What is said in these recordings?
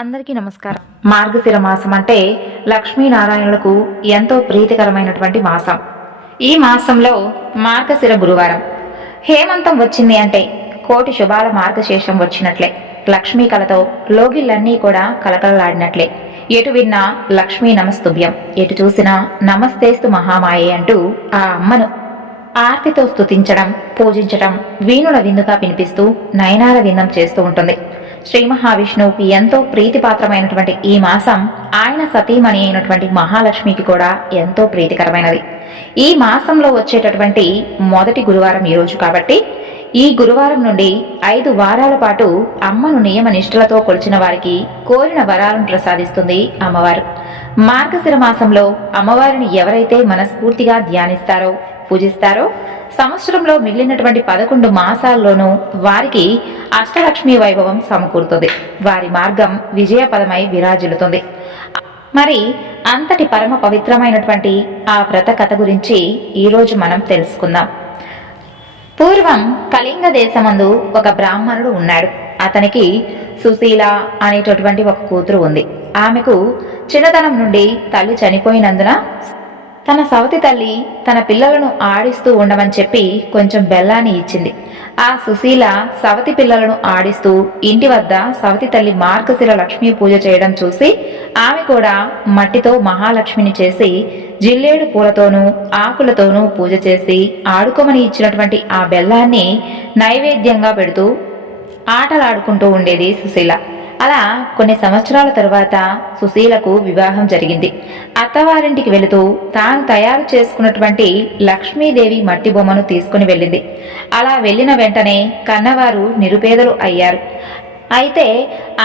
అందరికీ నమస్కారం. మార్గశిర మాసం అంటే లక్ష్మీనారాయణులకు ఎంతో ప్రీతికరమైనటువంటి మాసం. ఈ మాసంలో మార్గశిర గురువారం హేమంతం వచ్చింది అంటే కోటి శుభాల మార్గశేషం వచ్చినట్లే. లక్ష్మీ కళతో లోగిళ్ళన్నీ కూడా కలకలలాడినట్లే. ఎటు విన్నా లక్ష్మీ నమస్తుభ్యం, ఎటు చూసినా నమస్తేస్తు మహామాయే అంటూ ఆ అమ్మను ఆర్తితో స్తుతించడం, పూజించడం వీణుల విందుగా వినిపిస్తూ నయనాల విందం చేస్తూ ఉంటుంది. శ్రీ మహావిష్ణువుకి ఎంతో ప్రీతిపాత్రమైనటువంటి ఈ మాసం ఆయన సతీమణి అయినటువంటి మహాలక్ష్మికి కూడా ఎంతో ప్రీతికరమైనది. ఈ మాసంలో వచ్చేటటువంటి మొదటి గురువారం ఈరోజు కాబట్టి ఈ గురువారం నుండి 5 వారాల పాటు అమ్మను నియమ నిష్ఠలతో కొలిచిన వారికి కోరిన వరాలను ప్రసాదిస్తుంది అమ్మవారు. మార్గశిర మాసంలో అమ్మవారిని ఎవరైతే మనస్ఫూర్తిగా ధ్యానిస్తారో, పూజిస్తారో సంవత్సరంలో మిగిలినటువంటి 11 మాసాల్లోనూ వారికి అష్టలక్ష్మి వైభవం సమకూరుతుంది. వారి మార్గం విజయపదమై విరాజిల్లుతుంది. మరి అంతటి పరమ పవిత్రమైనటువంటి ఆ వ్రత కథ గురించి ఈరోజు మనం తెలుసుకుందాం. పూర్వం కళింగ దేశమందు ఒక బ్రాహ్మణుడు ఉన్నాడు. అతనికి సుశీల అనేటటువంటి ఒక కూతురు ఉంది. ఆమెకు చిన్నతనం నుండి తల్లి చనిపోయినందున తన సవతి తల్లి తన పిల్లలను ఆడిస్తూ ఉండమని చెప్పి కొంచెం బెల్లాన్ని ఇచ్చింది. ఆ సుశీల సవతి పిల్లలను ఆడిస్తూ ఇంటి వద్ద సవతి తల్లి మార్గశిర లక్ష్మీ పూజ చేయడం చూసి ఆమె కూడా మట్టితో మహాలక్ష్మిని చేసి జిల్లేడు పూలతోనూ ఆకులతోనూ పూజ చేసి ఆడుకోమని ఇచ్చినటువంటి ఆ బెల్లాన్ని నైవేద్యంగా పెడుతూ ఆటలాడుకుంటూ ఉండేది సుశీల. అలా కొన్ని సంవత్సరాల తరువాత సుశీలకు వివాహం జరిగింది. అత్తవారింటికి వెళుతూ తాను తయారు చేసుకున్నటువంటి లక్ష్మీదేవి మట్టి బొమ్మను తీసుకుని వెళ్ళింది. అలా వెళ్ళిన వెంటనే కన్నవారు నిరుపేదలు అయ్యారు. అయితే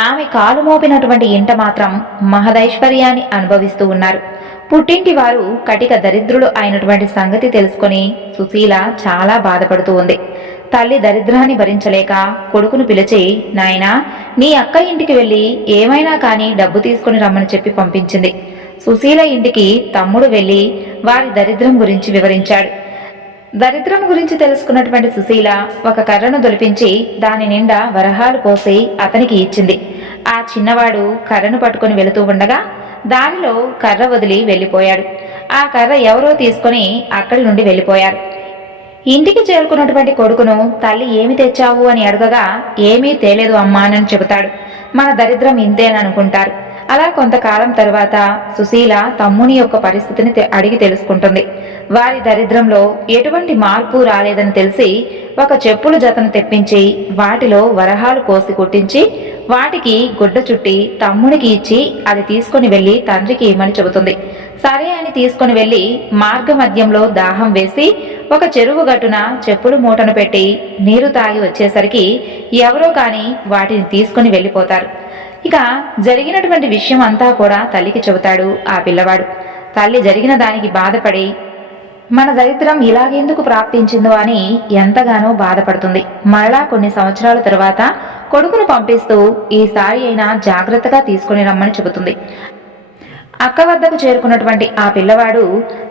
ఆమె కాలు మోపినటువంటి ఇంట మాత్రం మహదైశ్వర్యాన్ని అనుభవిస్తూ ఉన్నారు. పుట్టింటి వారు కటిక దరిద్రులు అయినటువంటి సంగతి తెలుసుకొని సుశీల చాలా బాధపడుతూ ఉంది. తల్లి దరిద్రాన్ని భరించలేక కొడుకును పిలిచి, నాయనా, నీ అక్క ఇంటికి వెళ్ళి ఏమైనా కానీ డబ్బు తీసుకుని రమ్మని చెప్పి పంపించింది. సుశీల ఇంటికి తమ్ముడు వెళ్ళి వారి దరిద్రం గురించి వివరించాడు. దరిద్రం గురించి తెలుసుకున్నటువంటి సుశీల ఒక కర్రను దొలిపించి దాని నిండా వరహాలు పోసి అతనికి ఇచ్చింది. ఆ చిన్నవాడు కర్రను పట్టుకుని వెళుతూ ఉండగా దానిలో కర్ర వదిలి వెళ్ళిపోయాడు. ఆ కర్ర ఎవరో తీసుకుని అక్కడి నుండి వెళ్ళిపోయారు. ఇంటికి చేరుకున్నటువంటి కొడుకును తల్లి ఏమి తెచ్చావు అని అడగగా ఏమీ తేలేదు అమ్మా అని చెబుతాడు. మన దరిద్రం ఇంతేననుకుంటారు. అలా కొంతకాలం తరువాత సుశీల తమ్ముని యొక్క పరిస్థితిని అడిగి తెలుసుకుంటుంది. వారి దరిద్రంలో ఎటువంటి మార్పు రాలేదని తెలిసి ఒక చెప్పుల జతను తెప్పించి వాటిలో వరహాలు పోసి కుట్టించి వాటికి గుడ్డ చుట్టి తమ్మునికి ఇచ్చి అది తీసుకుని వెళ్లి తండ్రికి ఇమ్మని చెబుతుంది. సరే అని తీసుకుని వెళ్లి మార్గ మధ్యంలో దాహం వేసి ఒక చెరువు గట్టున చెప్పులు మూటను పెట్టి నీరు తాగి వచ్చేసరికి ఎవరో కాని వాటిని తీసుకుని వెళ్ళిపోతారు. ఇక జరిగినటువంటి విషయం అంతా కూడా తల్లికి చెబుతాడు ఆ పిల్లవాడు. తల్లి జరిగిన దానికి బాధపడి మన దరిద్రం ఇలాగెందుకు ప్రాప్తించిందో అని ఎంతగానో బాధపడుతుంది. మరలా కొన్ని సంవత్సరాల తరువాత కొడుకును పంపిస్తూ ఈసారి అయినా జాగ్రత్తగా తీసుకుని రమ్మని చెబుతుంది. అక్క వద్దకు చేరుకున్నటువంటి ఆ పిల్లవాడు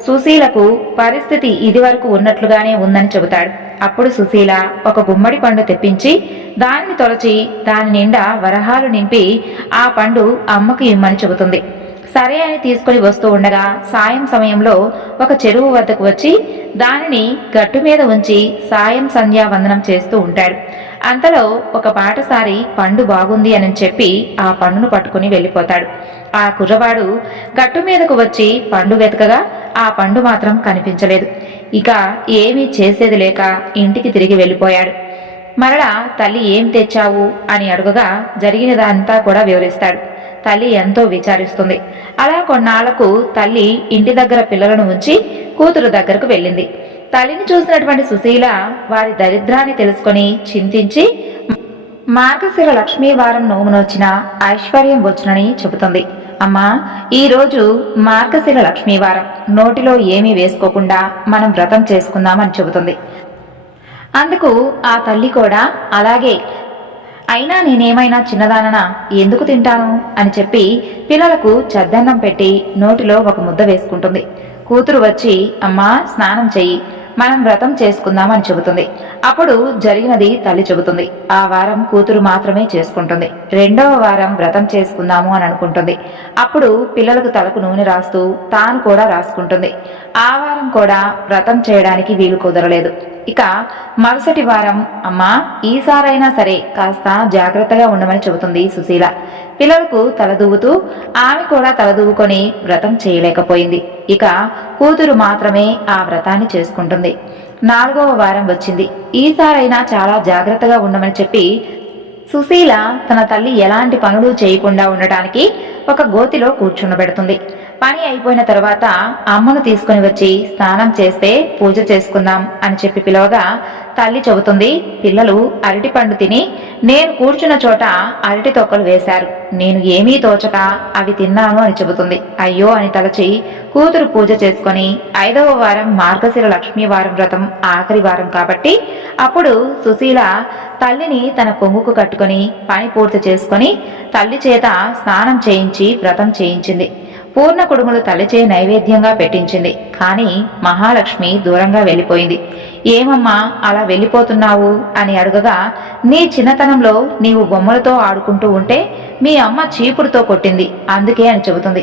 సుశీలకు పరిస్థితి ఇదివరకు ఉన్నట్లుగానే ఉందని చెబుతాడు. అప్పుడు సుశీల ఒక గుమ్మడి పండు తెప్పించి దానిని తొలచి దాని నిండా వరహాలు నింపి ఆ పండు అమ్మకు ఇమ్మని చెబుతుంది. సరే అని తీసుకుని వస్తూ ఉండగా సాయం సమయంలో ఒక చెరువు వద్దకు వచ్చి దానిని గట్టు మీద ఉంచి సాయం సంధ్యావందనం చేస్తూ ఉంటాడు. అంతలో ఒక బాటసారి పండు బాగుంది అని చెప్పి ఆ పండును పట్టుకుని వెళ్ళిపోతాడు. ఆ కుర్రవాడు గట్టు మీదకు వచ్చి పండు వెతకగా ఆ పండు మాత్రం కనిపించలేదు. ఇక ఏమీ చేసేది లేక ఇంటికి తిరిగి వెళ్ళిపోయాడు. మరలా తల్లి ఏం తెచ్చావు అని అడుగగా జరిగినదంతా కూడా వివరిస్తాడు. తల్లి ఎంతో విచారిస్తుంది. అలా కొన్నాళ్లకు తల్లి ఇంటి దగ్గర పిల్లలను ఉంచి కూతురు దగ్గరకు వెళ్ళింది. తల్లిని చూసినటువంటి సుశీల వారి దరిద్రాన్ని తెలుసుకొని చింతించి మార్గశిర లక్ష్మీ వారం నోమునొచ్చిన ఐశ్వర్యం వచ్చునని చెబుతుంది. అమ్మా, ఈరోజు మార్గశిర లక్ష్మీ వారం, నోటిలో ఏమీ వేసుకోకుండా మనం వ్రతం చేసుకుందామని చెబుతుంది. అందుకు ఆ తల్లి కూడా అలాగే, అయినా నేనేమైనా చిన్నదాననా, ఎందుకు తింటాను అని చెప్పి పిల్లలకు చద్దన్నం పెట్టి నోటిలో ఒక ముద్ద వేసుకుంటుంది. కూతురు వచ్చి, అమ్మా స్నానం చెయ్యి, మనం వ్రతం చేసుకుందాం అని చెబుతుంది. అప్పుడు జరిగినది తల్లి చెబుతుంది. ఆ వారం కూతురు మాత్రమే చేసుకుంటుంది. రెండవ వారం వ్రతం చేసుకుందాము అని అనుకుంటుంది. అప్పుడు పిల్లలకు తలకు నూనె రాస్తూ తాను కూడా రాసుకుంటుంది. ఆ వారం కూడా వ్రతం చేయడానికి వీలు కుదరలేదు. ఇక మరుసటి వారం అమ్మా ఈసారైనా సరే కాస్త జాగ్రత్తగా ఉండమని చెబుతుంది సుశీల. పిల్లలకు తలదూవుతూ ఆమె కూడా తలదూవుకొని వ్రతం చేయలేకపోయింది. ఇక కూతురు మాత్రమే ఆ వ్రతాన్ని చేసుకుంటుంది. 4వ వారం వచ్చింది. ఈసారైనా చాలా జాగ్రత్తగా ఉండమని చెప్పి సుశీల తన తల్లి ఎలాంటి పనులు చేయకుండా ఉండటానికి ఒక గోతిలో కూర్చుండబెడుతుంది. పని అయిపోయిన తర్వాత అమ్మను తీసుకుని వచ్చి స్నానం చేస్తే పూజ చేసుకుందాం అని చెప్పి పిలవగా తల్లి చెబుతుంది, పిల్లలు అరటి పండు తిని నేను కూర్చున్న చోట అరటి తొక్కలు వేశారు. నేను ఏమీ తోచక అవి తిన్నాను అని చెబుతుంది. అయ్యో అని తలచి కూతురు పూజ చేసుకొని 5వ వారం మార్గశిర లక్ష్మీ వారం వ్రతం ఆఖరి వారం కాబట్టి అప్పుడు సుశీల తల్లిని తన కొంగుకు కట్టుకొని పని పూర్తి చేసుకొని తల్లి చేత స్నానం చేయించి వ్రతం చేయించింది. పూర్ణ కుడుములు తల్లిచే నైవేద్యంగా పెట్టించింది. కాని మహాలక్ష్మి దూరంగా వెళ్ళిపోయింది. ఏమమ్మా అలా వెళ్ళిపోతున్నావు అని అడగగా, నీ చిన్నతనంలో నీవు బొమ్మలతో ఆడుకుంటూ ఉంటే మీ అమ్మ చీపుడుతో కొట్టింది అందుకే అని చెబుతుంది.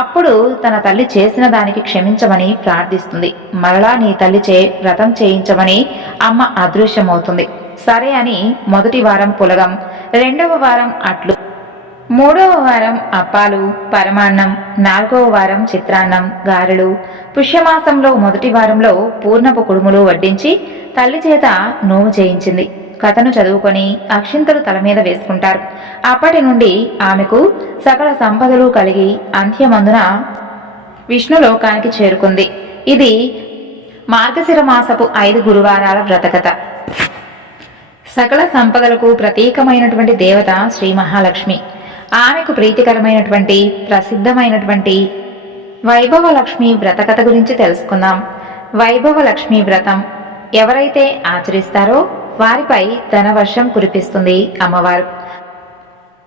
అప్పుడు తన తల్లి చేసిన దానికి క్షమించమని ప్రార్థిస్తుంది. మరలా నీ తల్లిచే వ్రతం చేయించమని అమ్మ అదృశ్యమవుతుంది. సరే అని మొదటి వారం పులగం, 2వ వారం అట్లు, 3వ వారం అప్పాలు పరమాన్నం, 4వ వారం చిత్రాన్నం గారెలు, పుష్యమాసంలో మొదటి వారంలో పూర్ణపు కుడుములు వడ్డించి తల్లి చేత నోము చేయించింది. కథను చదువుకొని అక్షింతలు తల మీద వేసుకుంటారు. అప్పటి నుండి ఆమెకు సకల సంపదలు కలిగి అంత్యమందున విష్ణులోకానికి చేరుకుంది. ఇది మార్గశిర మాసపు 5 గురువారాల వ్రతకథ. సకల సంపదలకు ప్రతీకమైనటువంటి దేవత శ్రీ మహాలక్ష్మి. ఆమెకు ప్రీతికరమైనటువంటి ప్రసిద్ధమైనటువంటి వైభవలక్ష్మి వ్రతకథ గురించి తెలుసుకుందాం. వైభవలక్ష్మి వ్రతం ఎవరైతే ఆచరిస్తారో వారిపై ధనవర్షం కురిపిస్తుంది అమ్మవారు.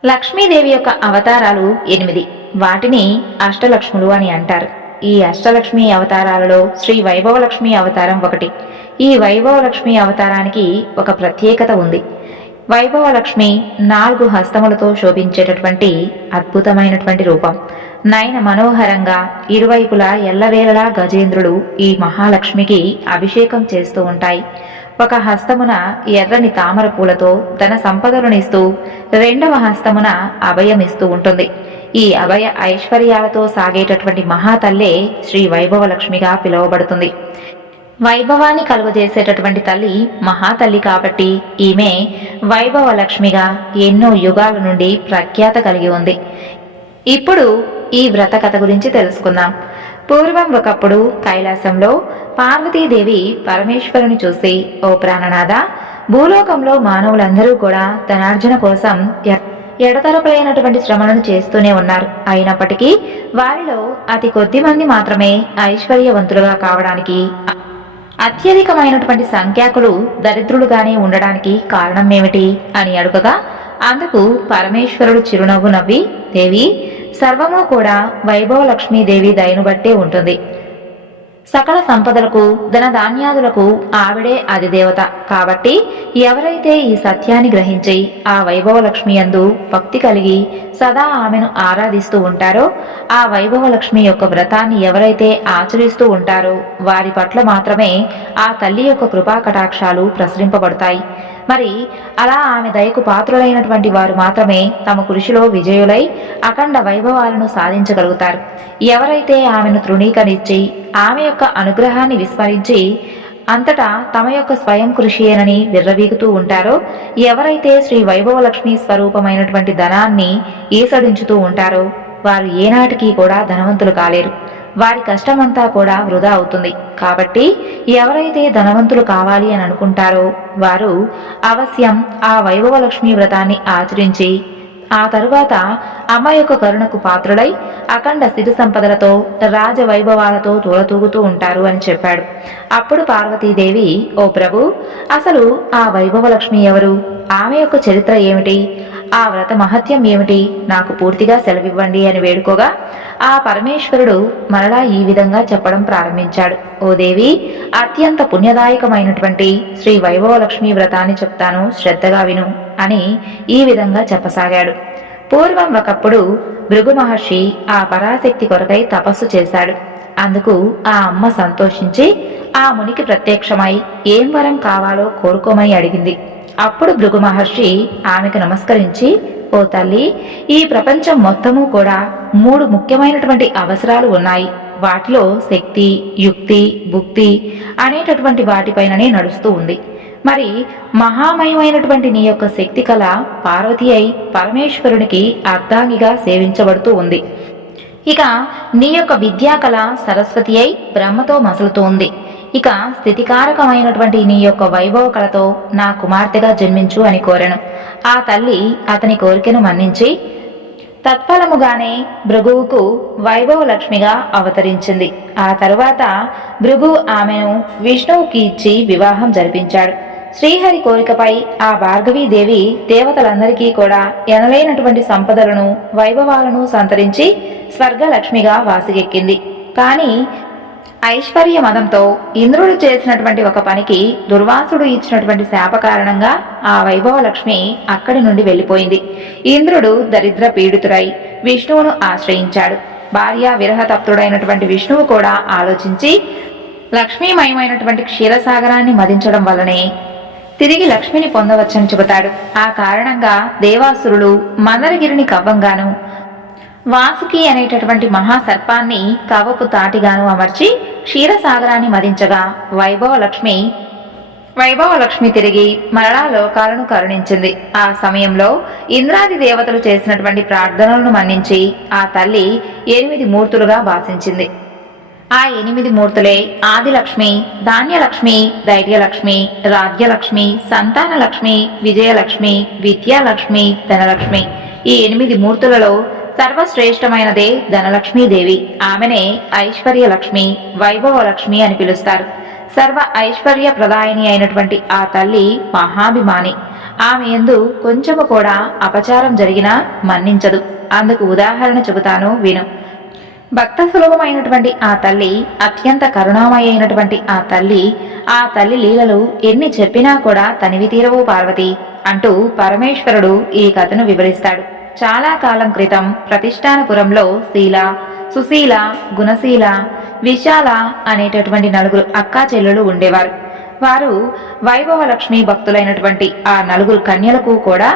లక్ష్మీదేవి యొక్క అవతారాలు 8. వాటిని అష్టలక్ష్ములు అని అంటారు. ఈ అష్టలక్ష్మి అవతారాలలో శ్రీ వైభవలక్ష్మి అవతారం ఒకటి. ఈ వైభవలక్ష్మి అవతారానికి ఒక ప్రత్యేకత ఉంది. వైభవలక్ష్మి 4 హస్తములతో శోభించేటటువంటి అద్భుతమైనటువంటి రూపం. నయన మనోహరంగా ఇరువైపులా ఎల్లవేళలా గజేంద్రులు ఈ మహాలక్ష్మికి అభిషేకం చేస్తూ ఉంటాయి. ఒక హస్తమున ఎర్రని తామర పూలతో ధన సంపదలనిస్తూ 2వ హస్తమున అభయమిస్తూ ఉంటుంది. ఈ అభయ ఐశ్వర్యాలతో సాగేటటువంటి మహాతల్లే శ్రీ వైభవలక్ష్మిగా పిలువబడుతుంది. వైభవాన్ని కలుగజేసేటటువంటి తల్లి మహాతల్లి కాబట్టి ఈమె వైభవలక్ష్మిగా ఎన్నో యుగాల నుండి ప్రఖ్యాత కలిగి ఉంది. ఇప్పుడు ఈ వ్రత కథ గురించి తెలుసుకుందాం. పూర్వం ఒకప్పుడు కైలాసంలో పార్వతీదేవి పరమేశ్వరుని చూసి, ఓ ప్రాణనాథ, భూలోకంలో మానవులందరూ కూడా ధనార్జన కోసం ఎడతెరపలేనటువంటి శ్రమలను చేస్తూనే ఉన్నారు. అయినప్పటికీ వారిలో అతి కొద్ది మంది మాత్రమే ఐశ్వర్యవంతులుగా కావడానికి, అత్యధికమైనటువంటి సంఖ్యాకులు దరిద్రులుగానే ఉండడానికి కారణం ఏమిటి అని అడుగగా, అందుకు పరమేశ్వరుడు చిరునవ్వు నవ్వి, దేవి, సర్వము కూడా వైభవలక్ష్మీదేవి దయను బట్టే ఉంటుంది. సకల సంపదలకు ధనధాన్యాదులకు ఆవిడే అధిదేవత కాబట్టి ఎవరైతే ఈ సత్యాన్ని గ్రహించి ఆ వైభవలక్ష్మి యందు భక్తి కలిగి సదా ఆమెను ఆరాధిస్తూ ఉంటారో, ఆ వైభవలక్ష్మి యొక్క వ్రతాన్ని ఎవరైతే ఆచరిస్తూ ఉంటారో వారి పట్ల మాత్రమే ఆ తల్లి యొక్క కృపా కటాక్షాలు ప్రసరింపబడతాయి. మరి అలా ఆమె దయకు పాత్రులైనటువంటి వారు మాత్రమే తమ కృషిలో విజయులై అఖండ వైభవాలను సాధించగలుగుతారు. ఎవరైతే ఆమెను తృణీకరించి ఆమె యొక్క అనుగ్రహాన్ని విస్మరించి అంతటా తమ యొక్క స్వయం కృషియేనని విర్రవీగుతూ ఉంటారో, ఎవరైతే శ్రీ వైభవలక్ష్మి స్వరూపమైనటువంటి ధనాన్ని ఈసడించుతూ ఉంటారో వారు ఏనాటికి కూడా ధనవంతులు కాలేరు. వారి కష్టమంతా కూడా వృధా అవుతుంది. కాబట్టి ఎవరైతే ధనవంతులు కావాలి అని అనుకుంటారో వారు అవశ్యం ఆ వైభవలక్ష్మి వ్రతాన్ని ఆచరించి ఆ తరువాత అమ్మ యొక్క కరుణకు పాత్రులై అఖండ స్థితి సంపదలతో రాజవైభవాలతో తూలతూగుతూ ఉంటారు అని చెప్పాడు. అప్పుడు పార్వతీదేవి, ఓ ప్రభు, అసలు ఆ వైభవలక్ష్మి ఎవరు? ఆమె యొక్క చరిత్ర ఏమిటి? ఆ వ్రత మహత్యం ఏమిటి, నాకు పూర్తిగా సెలవివ్వండి అని వేడుకోగా ఆ పరమేశ్వరుడు మరలా ఈ విధంగా చెప్పడం ప్రారంభించాడు. ఓ దేవి, అత్యంత పుణ్యదాయకమైనటువంటి శ్రీ వైభవలక్ష్మి వ్రతాన్ని చెప్తాను, శ్రద్ధగా విను అని ఈ విధంగా చెప్పసాగాడు. పూర్వం ఒకప్పుడు భృగు మహర్షి ఆ పరాశక్తి కొరకై తపస్సు చేశాడు. అందుకు ఆ అమ్మ సంతోషించి ఆ మునికి ప్రత్యక్షమై ఏం వరం కావాలో కోరుకోమని అడిగింది. అప్పుడు భృగు మహర్షి ఆమెకు నమస్కరించి, ఓ తల్లి, ఈ ప్రపంచం మొత్తము కూడా 3 ముఖ్యమైనటువంటి అవసరాలు ఉన్నాయి. వాటిలో శక్తి, యుక్తి, భుక్తి అనేటటువంటి వాటిపైననే నడుస్తూ ఉంది. మరి మహామయమైనటువంటి నీ యొక్క శక్తి కళ పార్వతి అయి పరమేశ్వరునికి అర్ధాంగిగా సేవించబడుతూ ఉంది. ఇక నీ యొక్క విద్యాకళ సరస్వతి అయి బ్రహ్మతో మసలుతూ ఉంది. ఇక స్థితికారకమైనటువంటి నీ యొక్క వైభవ కళతో నా కుమార్తెగా జన్మించు అని కోరెను. ఆ తల్లి అతని కోరికను మన్నించి తత్ఫలముగానే భృగువుకు వైభవలక్ష్మిగా అవతరించింది. ఆ తరువాత భృగు ఆమెను విష్ణువుకి ఇచ్చి వివాహం జరిపించాడు. శ్రీహరి కోరికపై ఆ భార్గవీదేవి దేవతలందరికీ కూడా ఎనలేనటువంటి సంపదలను వైభవాలను సంతరించి స్వర్గలక్ష్మిగా వాసిగెక్కింది. కానీ ఐశ్వర్య మదంతో ఇంద్రుడు చేసినటువంటి ఒక పనికి దుర్వాసుడు ఇచ్చినటువంటి శాప కారణంగా ఆ వైభవలక్ష్మి అక్కడి నుండి వెళ్ళిపోయింది. ఇంద్రుడు దరిద్ర పీడితుడై విష్ణువును ఆశ్రయించాడు. భార్య విరహతప్తుడైనటువంటి విష్ణువు కూడా ఆలోచించి లక్ష్మీమయమైనటువంటి క్షీరసాగరాన్ని మదించడం వల్లనే తిరిగి లక్ష్మిని పొందవచ్చని చెబుతాడు. ఆ కారణంగా దేవాసురులు మందరగిరిని కవ్వంగాను వాసుకి అనేటటువంటి మహాసర్పాన్ని కవపు తాటిగాను అమర్చి క్షీరసాగరాన్ని మదించగా వైభవలక్ష్మి తిరిగి మరలా లోకాలను కరుణించింది. ఆ సమయంలో ఇంద్రాది దేవతలు చేసినటువంటి ప్రార్థనలను మన్నించి ఆ తల్లి 8 మూర్తులుగా భాషించింది. ఆ 8 మూర్తులే ఆదిలక్ష్మి, ధాన్యలక్ష్మి, ధైర్యలక్ష్మి, రాజ్యలక్ష్మి, సంతానలక్ష్మి, విజయలక్ష్మి, విద్యాలక్ష్మి, ధనలక్ష్మి. ఈ 8 మూర్తులలో సర్వశ్రేష్టమైనదే ధనలక్ష్మీదేవి. ఆమెనే ఐశ్వర్యలక్ష్మి, వైభవలక్ష్మి అని పిలుస్తారు. సర్వ ఐశ్వర్య ప్రదాయిని అయినటువంటి ఆ తల్లి మహాభిమాని. ఆమె యందు కొంచెము కూడా అపచారం జరిగినా మన్నించదు. అందుకు ఉదాహరణ చెబుతాను, విను. భక్త సులభమైనటువంటి ఆ తల్లి, అత్యంత కరుణామయ అయినటువంటి ఆ తల్లి లీలలు ఎన్ని చెప్పినా కూడా తనివి తీరవు పార్వతి అంటూ పరమేశ్వరుడు ఈ కథను వివరిస్తాడు. చాలా కాలం క్రితం ప్రతిష్టానపురంలో శీల, సుశీల, గుణశీల, విశాల అనేటటువంటి 4 అక్కా చెల్లెలు ఉండేవారు. వారు వైభవలక్ష్మి భక్తులైనటువంటి ఆ 4 కన్యలకు కూడా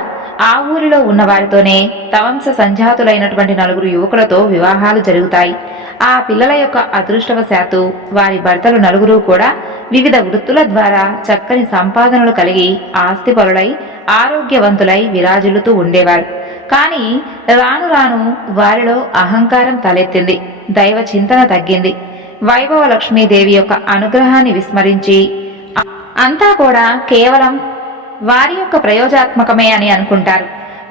ఆ ఊరిలో ఉన్న వారితోనే తవంశ సంజాతులైనటువంటి 4 యువకులతో వివాహాలు జరుగుతాయి. ఆ పిల్లల యొక్క అదృష్టవశాత్తు వారి భర్తలు 4 కూడా వివిధ వృత్తుల ద్వారా చక్కని సంపాదనలు కలిగి ఆస్తిపరులై ఆరోగ్యవంతులై విరాజిల్లుతూ ఉండేవారు. కానీ రాను రాను వారిలో అహంకారం తలెత్తింది, దైవ చింతన తగ్గింది. వైభవలక్ష్మీదేవి యొక్క అనుగ్రహాన్ని విస్మరించి అంతా కూడా కేవలం వారి యొక్క ప్రయోజనాత్మకమే అని అనుకుంటారు.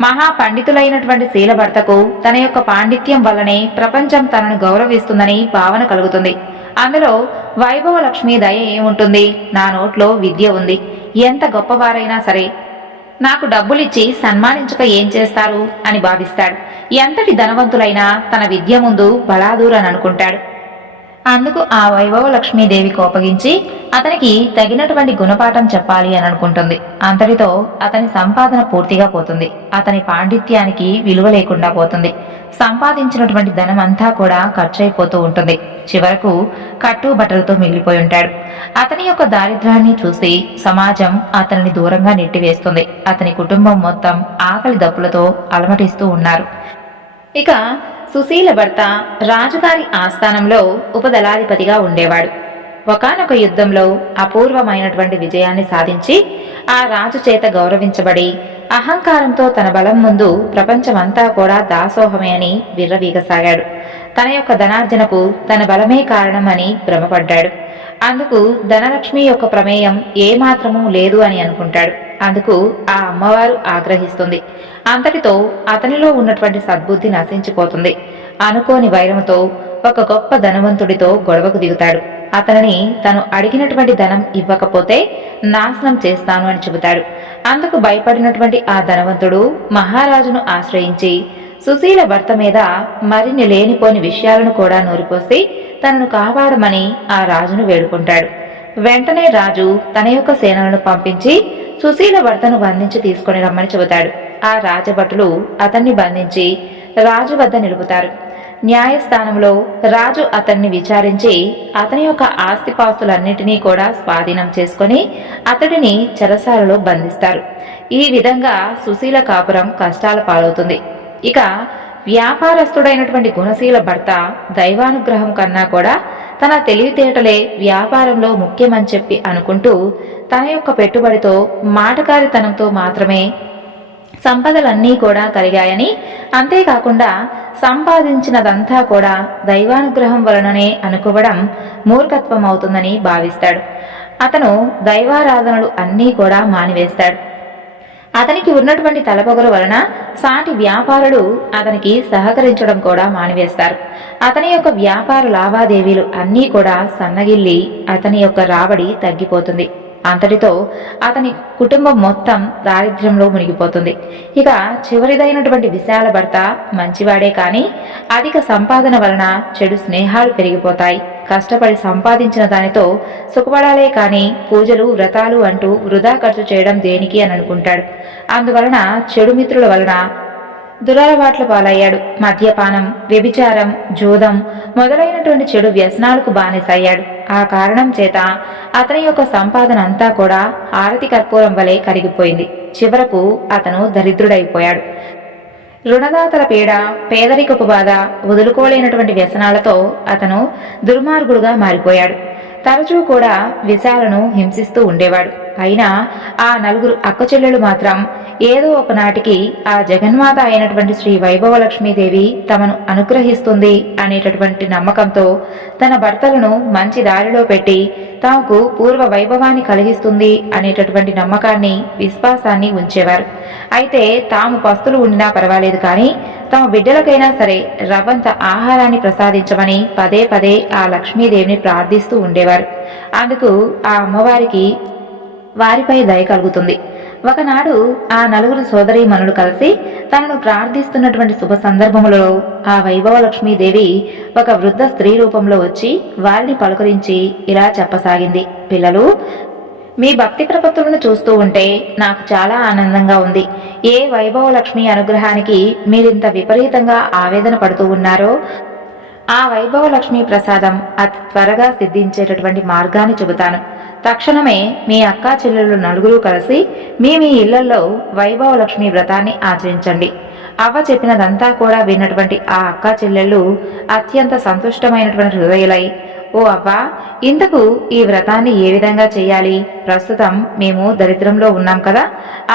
మహాపండితులైనటువంటి శీలభర్తకు తన యొక్క పాండిత్యం వల్లనే ప్రపంచం తనను గౌరవిస్తుందని భావన కలుగుతుంది. అందులో వైభవలక్ష్మి దయ ఏముంటుంది? నా నోట్లో విద్య ఉంది, ఎంత గొప్పవారైనా సరే నాకు డబ్బులిచ్చి సన్మానించక ఏం చేస్తారు అని భావిస్తాడు. ఎంతటి ధనవంతులైనా తన విద్య ముందు బలాదూర్ అని అనుకుంటాడు. అందుకు ఆ వైభవలక్ష్మీదేవి కోపగించి అతనికి తగినటువంటి గుణపాఠం చెప్పాలి అని అనుకుంటుంది. అంతటితో అతని సంపాదన పూర్తిగా పోతుంది. అతని పాండిత్యానికి విలువ లేకుండా పోతుంది. సంపాదించినటువంటి ధనం అంతా కూడా ఖర్చయిపోతూ ఉంటుంది. చివరకు కట్టుబట్టలతో మిగిలిపోయి ఉంటాడు. అతని యొక్క దారిద్ర్యాన్ని చూసి సమాజం అతనిని దూరంగా నెట్టివేస్తుంది. అతని కుటుంబం మొత్తం ఆకలి దప్పులతో అలమటిస్తూ ఉన్నారు. ఇక సుశీల భర్త రాజుగారి ఆస్థానంలో ఉపదళాధిపతిగా ఉండేవాడు. ఒకానొక యుద్ధంలో అపూర్వమైనటువంటి విజయాన్ని సాధించి ఆ రాజు చేత గౌరవించబడి అహంకారంతో తన బలం ముందు ప్రపంచమంతా కూడా దాసోహమే అని విర్రవీగసాగాడు. తన యొక్క ధనార్జనకు తన బలమే కారణం అని భ్రమపడ్డాడు. అందుకు ధనలక్ష్మి యొక్క ప్రమేయం ఏమాత్రమూ లేదు అని అనుకుంటాడు. అందుకు ఆ అమ్మవారు ఆగ్రహిస్తుంది. అంతటితో అతనిలో ఉన్నటువంటి సద్బుద్ధి నశించిపోతుంది. అనుకోని వైరముతో ఒక గొప్ప ధనవంతుడితో గొడవకు దిగుతాడు. అతనిని తను అడిగినటువంటి ధనం ఇవ్వకపోతే నాశనం చేస్తాను అని చెబుతాడు. అందుకు భయపడినటువంటి ఆ ధనవంతుడు మహారాజును ఆశ్రయించి సుశీల భర్త మీద మరిన్ని లేనిపోని విషయాలను కూడా నూరిపోసి తనను కాపాడమని ఆ రాజును వేడుకుంటాడు. వెంటనే రాజు తన యొక్క సేనలను పంపించి సుశీల భర్తను బంధించి తీసుకొని రమ్మని చెబుతాడు. ఆ రాజభటులు అతన్ని బంధించి రాజు వద్ద నిలుపుతారు. న్యాయస్థానంలో రాజు అతన్ని విచారించి అతని యొక్క ఆస్తిపాస్తులన్నింటినీ కూడా స్వాధీనం చేసుకుని అతడిని చెరసాలలో బంధిస్తారు. ఈ విధంగా సుశీల కాపురం కష్టాల పాలవుతుంది. ఇక వ్యాపారస్తుడైనటువంటి గుణశీల భర్త దైవానుగ్రహం కన్నా కూడా తన తెలివితేటలే వ్యాపారంలో ముఖ్యమని చెప్పి అనుకుంటూ తన యొక్క పెట్టుబడితో మాటకారితనంతో మాత్రమే సంపదలన్నీ కూడా కలిగాయని, అంతేకాకుండా సంపాదించినదంతా కూడా దైవానుగ్రహం వలననే అనుకోవడం మూర్ఖత్వం అవుతుందని భావిస్తాడు. అతను దైవారాధనలు అన్నీ కూడా మానివేస్తాడు. అతనికి ఉన్నటువంటి తలపొగరు వలన సాటి వ్యాపారులు అతనికి సహకరించడం కూడా మానివేస్తారు. అతని యొక్క వ్యాపార లావాదేవీలు అన్నీ కూడా సన్నగిల్లి అతని యొక్క రాబడి తగ్గిపోతుంది. అంతటితో అతని కుటుంబం మొత్తం దారిద్ర్యంలో మునిగిపోతుంది. ఇక చివరిదైనటువంటి విశాల భర్త మంచివాడే కానీ అధిక సంపాదన వలన చెడు స్నేహాలు పెరిగిపోతాయి. కష్టపడి సంపాదించిన దానితో సుఖపడాలే కానీ పూజలు వ్రతాలు అంటూ వృధా ఖర్చు చేయడం దేనికి అని అనుకుంటాడు. అందువలన చెడు మిత్రుల వలన దురలవాట్ల పాలయ్యాడు. మద్యపానం, వ్యభిచారం, జూదం మొదలైనటువంటి చెడు వ్యసనాలకు బానిసయ్యాడు. ఆ కారణం చేత అతని యొక్క సంపాదన అంతా కూడా హారతి కర్పూరం వలె కరిగిపోయింది. చివరకు అతను దరిద్రుడైపోయాడు. రుణదాతల పీడ, పేదరికపు బాధ, వదులుకోలేనటువంటి వ్యసనాలతో అతను దుర్మార్గుడుగా మారిపోయాడు. తరచూ కూడా విశాలను హింసిస్తూ ఉండేవాడు. అయినా ఆ నలుగురు అక్కచెల్లెలు మాత్రం ఏదో ఒకనాటికి ఆ జగన్మాత అయినటువంటి శ్రీ వైభవలక్ష్మీదేవి తమను అనుగ్రహిస్తుంది అనేటటువంటి నమ్మకంతో తన భర్తలను మంచి దారిలో పెట్టి తమకు పూర్వ వైభవాన్ని కలిగిస్తుంది అనేటటువంటి నమ్మకాన్ని, విశ్వాసాన్ని ఉంచేవారు. అయితే తాము పస్తులు ఉండినా పర్వాలేదు కానీ తమ బిడ్డలకైనా సరే రవ్వంత ఆహారాన్ని ప్రసాదించమని పదే పదే ఆ లక్ష్మీదేవిని ప్రార్థిస్తూ ఉండేవారు. అందుకు ఆ అమ్మవారికి వారిపై దయ కలుగుతుంది. ఒకనాడు ఆ నలుగురు సోదరీమణులు కలిసి తనను ప్రార్థిస్తున్నటువంటి శుభ సందర్భములలో ఆ వైభవలక్ష్మీదేవి ఒక వృద్ధ స్త్రీ రూపంలో వచ్చి వారిని పలుకరించి ఇలా చెప్పసాగింది. పిల్లలు, మీ భక్తి ప్రపత్తులను చూస్తూ ఉంటే నాకు చాలా ఆనందంగా ఉంది. ఏ వైభవలక్ష్మి అనుగ్రహానికి మీరింత విపరీతంగా ఆవేదన పడుతూ ఉన్నారో ఆ వైభవలక్ష్మి ప్రసాదం అతి త్వరగా సిద్ధించేటటువంటి మార్గాన్ని చెబుతాను. తక్షణమే మీ అక్కా చెల్లెళ్ళు నలుగురు కలిసి మీ ఇళ్లలో వైభవలక్ష్మి వ్రతాన్ని ఆచరించండి. అవ్వ చెప్పినదంతా కూడా విన్నటువంటి ఆ అక్కా చెల్లెళ్ళు అత్యంత సంతుష్టమైనటువంటి హృదయులై, ఓ అవ్వ, ఇంతకు ఈ వ్రతాన్ని ఏ విధంగా చేయాలి? ప్రస్తుతం మేము దరిద్రంలో ఉన్నాం కదా,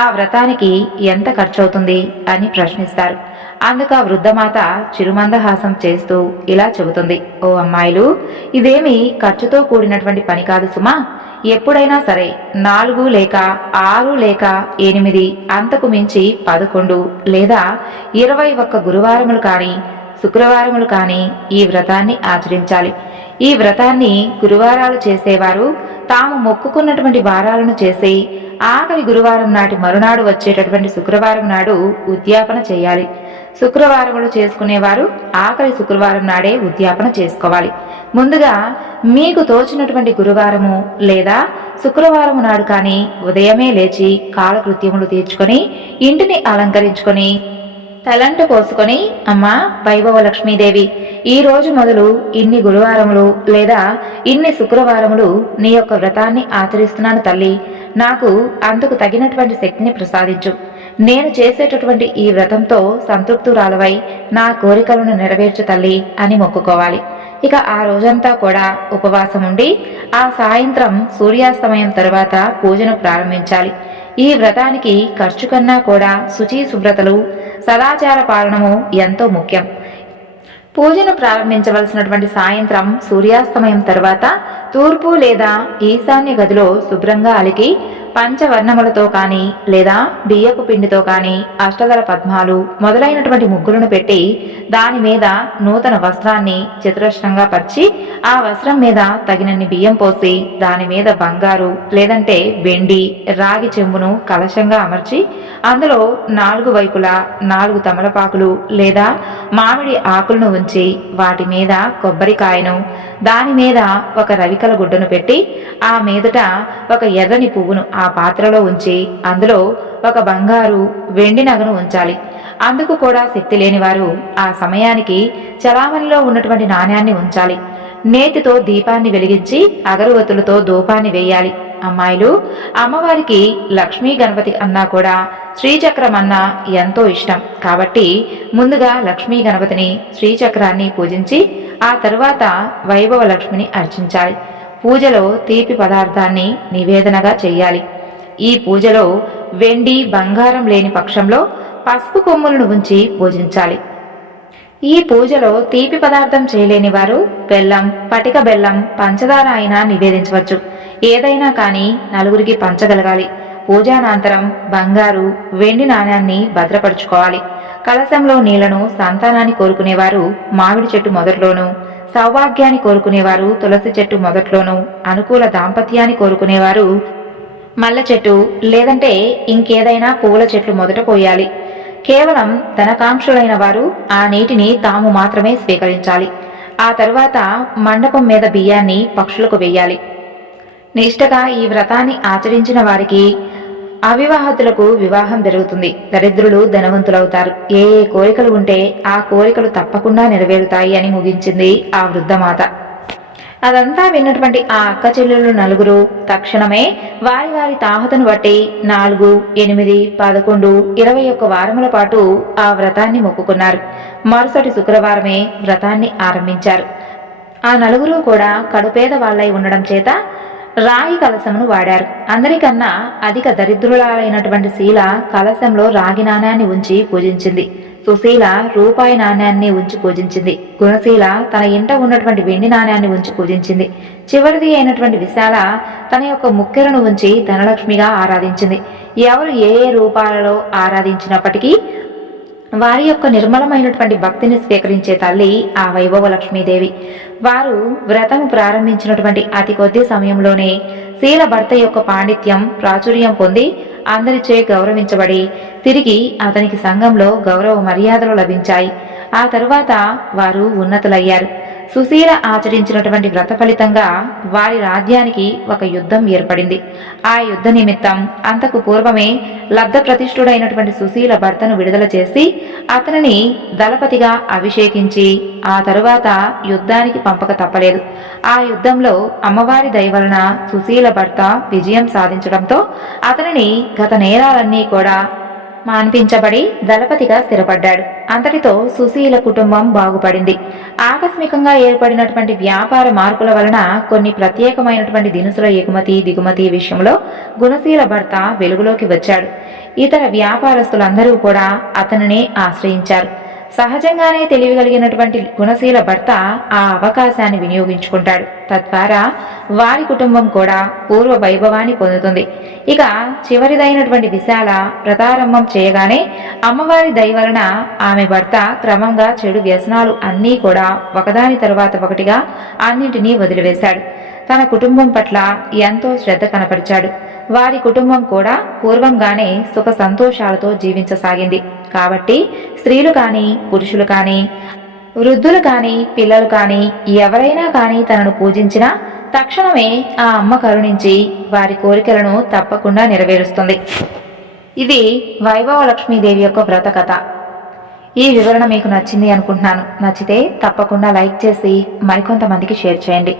ఆ వ్రతానికి ఎంత ఖర్చు అవుతుంది అని ప్రశ్నిస్తారు. అందుకు ఆ వృద్ధమాత చిరుమందహాసం చేస్తూ ఇలా చెబుతుంది. ఓ అమ్మాయిలు, ఇదేమి ఖర్చుతో కూడినటువంటి పని కాదు సుమా. ఎప్పుడైనా సరే 4 లేక 6 లేక 8 అంతకు మించి 11 లేదా 21 గురువారములు కానీ శుక్రవారములు కానీ ఈ వ్రతాన్ని ఆచరించాలి. ఈ వ్రతాన్ని గురువారాలు చేసేవారు తాము మొక్కుకున్నటువంటి వారాలను చేసి ఆఖరి గురువారం నాటి మరునాడు వచ్చేటటువంటి శుక్రవారం నాడు ఉద్యాపన చేయాలి. శుక్రవారములు చేసుకునేవారు ఆఖరి శుక్రవారం నాడే ఉద్యాపన చేసుకోవాలి. ముందుగా మీకు తోచినటువంటి గురువారము లేదా శుక్రవారము నాడు కానీ ఉదయమే లేచి కాలకృత్యములు తీర్చుకొని ఇంటిని అలంకరించుకొని తలంటు పోసుకొని, అమ్మా వైభవలక్ష్మీదేవి, ఈ రోజు మొదలు ఇన్ని గురువారములు లేదా ఇన్ని శుక్రవారములు నీ యొక్క వ్రతాన్ని ఆచరిస్తున్నాను తల్లి. నాకు అందుకు తగినటువంటి శక్తిని ప్రసాదించు. నేను చేసేటటువంటి ఈ వ్రతంతో సంతృప్తురాలవై నా కోరికలను నెరవేర్చు తల్లి అని మొక్కుకోవాలి. ఇక ఆ రోజంతా కూడా ఉపవాసం ఉండి ఆ సాయంత్రం సూర్యాస్తమయం తరువాత పూజను ప్రారంభించాలి. ఈ వ్రతానికి ఖర్చు కన్నా కూడా శుచి శుభ్రతలు, సదాచార పాలనము ఎంతో ముఖ్యం. పూజను ప్రారంభించవలసినటువంటి సాయంత్రం సూర్యాస్తమయం తర్వాత తూర్పు లేదా ఈశాన్య గదిలో శుభ్రంగా అలికి పంచవర్ణములతో కానీ లేదా బియ్యపు పిండితో కానీ అష్టదళ పద్మాలు మొదలైనటువంటి ముగ్గులను పెట్టి దాని మీద నూతన వస్త్రాన్ని చతురస్రంగా పరిచి ఆ వస్త్రం మీద తగినన్ని బియ్యం పోసి దాని మీద బంగారు లేదంటే వెండి రాగి చెంబును కలశంగా అమర్చి అందులో 4 వైపులా 4 తమలపాకులు లేదా మామిడి ఆకులను ఉంచి వాటి మీద కొబ్బరికాయను దాని మీద ఒక రవికల గుడ్డను పెట్టి ఆ మీదట ఒక ఎర్రని పువ్వును ఆ పాత్రలో ఉంచి అందులో ఒక బంగారు వెండి నగను ఉంచాలి. అందుకు కూడా శక్తి లేని వారు ఆ సమయానికి చలామణిలో ఉన్నటువంటి నాణ్యాన్ని ఉంచాలి. నేతితో దీపాన్ని వెలిగించి అగరవత్తులతో ధూపాన్ని వేయాలి. అమ్మాయిలు, అమ్మవారికి లక్ష్మీ గణపతి అన్నా కూడా శ్రీచక్రం అన్నా ఎంతో ఇష్టం కాబట్టి ముందుగా లక్ష్మీ గణపతిని శ్రీచక్రాన్ని పూజించి ఆ తరువాత వైభవ లక్ష్మిని అర్చించాలి. పూజలో తీపి పదార్థాన్ని నివేదనగా చెయ్యాలి. ఈ పూజలో వెండి బంగారం లేని పక్షంలో పసుపు కొమ్ములను ఉంచి పూజించాలి. ఈ పూజలో తీపి పదార్థం చేయలేని వారు బెల్లం, పటిక బెల్లం, పంచదార అయినా నివేదించవచ్చు. ఏదైనా కానీ నలుగురికి పంచగలగాలి. పూజానంతరం బంగారు వెండి నాణ్యాన్ని భద్రపరుచుకోవాలి. కలశంలో నీళ్లను సంతానాన్ని కోరుకునేవారు మామిడి చెట్టు మొదట్లోనూ, సౌభాగ్యాన్ని కోరుకునేవారు తులసి చెట్టు మొదట్లోనూ, అనుకూల దాంపత్యాన్ని కోరుకునేవారు మల్లె చెట్టు లేదంటే ఇంకేదైనా పువ్వుల చెట్లు మొదట పోయాలి. కేవలం ధనకాంక్షులైన వారు ఆ నీటిని తాము మాత్రమే స్వీకరించాలి. ఆ తరువాత మండపం మీద బియ్యాన్ని పక్షులకు వెయ్యాలి. నిష్ఠగా ఈ వ్రతాన్ని ఆచరించిన వారికి అవివాహితులకు వివాహం జరుగుతుంది. దరిద్రులు ధనవంతులవుతారు. ఏ ఏ కోరికలు ఉంటే ఆ కోరికలు తప్పకుండా నెరవేరుతాయి అని ముగించింది ఆ వృద్ధమాత. అదంతా విన్నటువంటి ఆ అక్క చెల్లెళ్ళు నలుగురు తక్షణమే వారి వారి తాహతను బట్టి 4, 8, 11, 21 వారముల పాటు ఆ వ్రతాన్ని మొక్కుకున్నారు. మరుసటి శుక్రవారమే వ్రతాన్ని ఆరంభించారు. ఆ నలుగురు కూడా కడుపేద వాళ్లై ఉండడం చేత రాగి కలశమును వాడారు. అందరికన్నా అధిక దరిద్రులైనటువంటి శీల కలశంలో రాగి నాణ్యాన్ని ఉంచి పూజించింది. సుశీల రూపాయి నాణ్యాన్ని ఉంచి పూజించింది. గుణశీల తన ఇంట ఉన్నటువంటి వెండి నాణ్యాన్ని ఉంచి పూజించింది. చివరిది అయినటువంటి విశాల తన యొక్క ముక్కెలను ఉంచి ధనలక్ష్మిగా ఆరాధించింది. ఎవరు ఏ ఏ రూపాలలో ఆరాధించినప్పటికీ వారి యొక్క నిర్మలమైనటువంటి భక్తిని స్వీకరించే తల్లి ఆ వైభవ లక్ష్మీదేవి. వారు వ్రతము ప్రారంభించినటువంటి అతి కొద్ది సమయంలోనే శీల భర్త యొక్క పాండిత్యం ప్రాచుర్యం పొంది అందరిచే గౌరవించబడి తిరిగి అతనికి సంఘంలో గౌరవ మర్యాదలు లభించాయి. ఆ తరువాత వారు ఉన్నతులయ్యారు. సుశీల ఆచరించినటువంటి వ్రత ఫలితంగా వారి రాజ్యానికి ఒక యుద్ధం ఏర్పడింది. ఆ యుద్ధ నిమిత్తం అంతకు పూర్వమే లబ్ధ ప్రతిష్ఠుడైనటువంటి సుశీల భర్తను విడుదల చేసి అతనిని దళపతిగా అభిషేకించి ఆ తరువాత యుద్ధానికి పంపక తప్పలేదు. ఆ యుద్ధంలో అమ్మవారి దయ వలన సుశీల భర్త విజయం సాధించడంతో అతనిని గత నేరాలన్నీ కూడా మాన్పించబడి దళపతిగా స్థిరపడ్డాడు. అంతటితో సుశీల కుటుంబం బాగుపడింది. ఆకస్మికంగా ఏర్పడినటువంటి వ్యాపార మార్పుల వలన కొన్ని ప్రత్యేకమైనటువంటి దినుసుల ఎగుమతి దిగుమతి విషయంలో గుణశీల భర్త వెలుగులోకి వచ్చాడు. ఇతర వ్యాపారస్తులందరూ కూడా అతనినే ఆశ్రయించారు. సహజంగానే తెలియగలిగినటువంటి గుణశీల భర్త ఆ అవకాశాన్ని వినియోగించుకుంటాడు. తద్వారా వారి కుటుంబం కూడా పూర్వ వైభవాన్ని పొందుతుంది. ఇక చివరిదైనటువంటి విశాల వ్రతారంభం చేయగానే అమ్మవారి దయ వలన ఆమె భర్త క్రమంగా చెడు వ్యసనాలు అన్నీ కూడా ఒకదాని తరువాత ఒకటిగా అన్నింటినీ వదిలివేశాడు. తన కుటుంబం పట్ల ఎంతో శ్రద్ధ కనపరిచాడు. వారి కుటుంబం కూడా పూర్వంగానే సుఖ సంతోషాలతో జీవించసాగింది. కాబట్టి స్త్రీలు కానీ పురుషులు కానీ వృద్ధులు కానీ పిల్లలు కానీ ఎవరైనా కానీ తనను పూజించినా తక్షణమే ఆ అమ్మ కరుణించి వారి కోరికలను తప్పకుండా నెరవేరుస్తుంది. ఇది వైభవ లక్ష్మీదేవి యొక్క వ్రత కథ. ఈ వివరణ మీకు నచ్చింది అనుకుంటున్నాను. నచ్చితే తప్పకుండా లైక్ చేసి మరికొంతమందికి షేర్ చేయండి.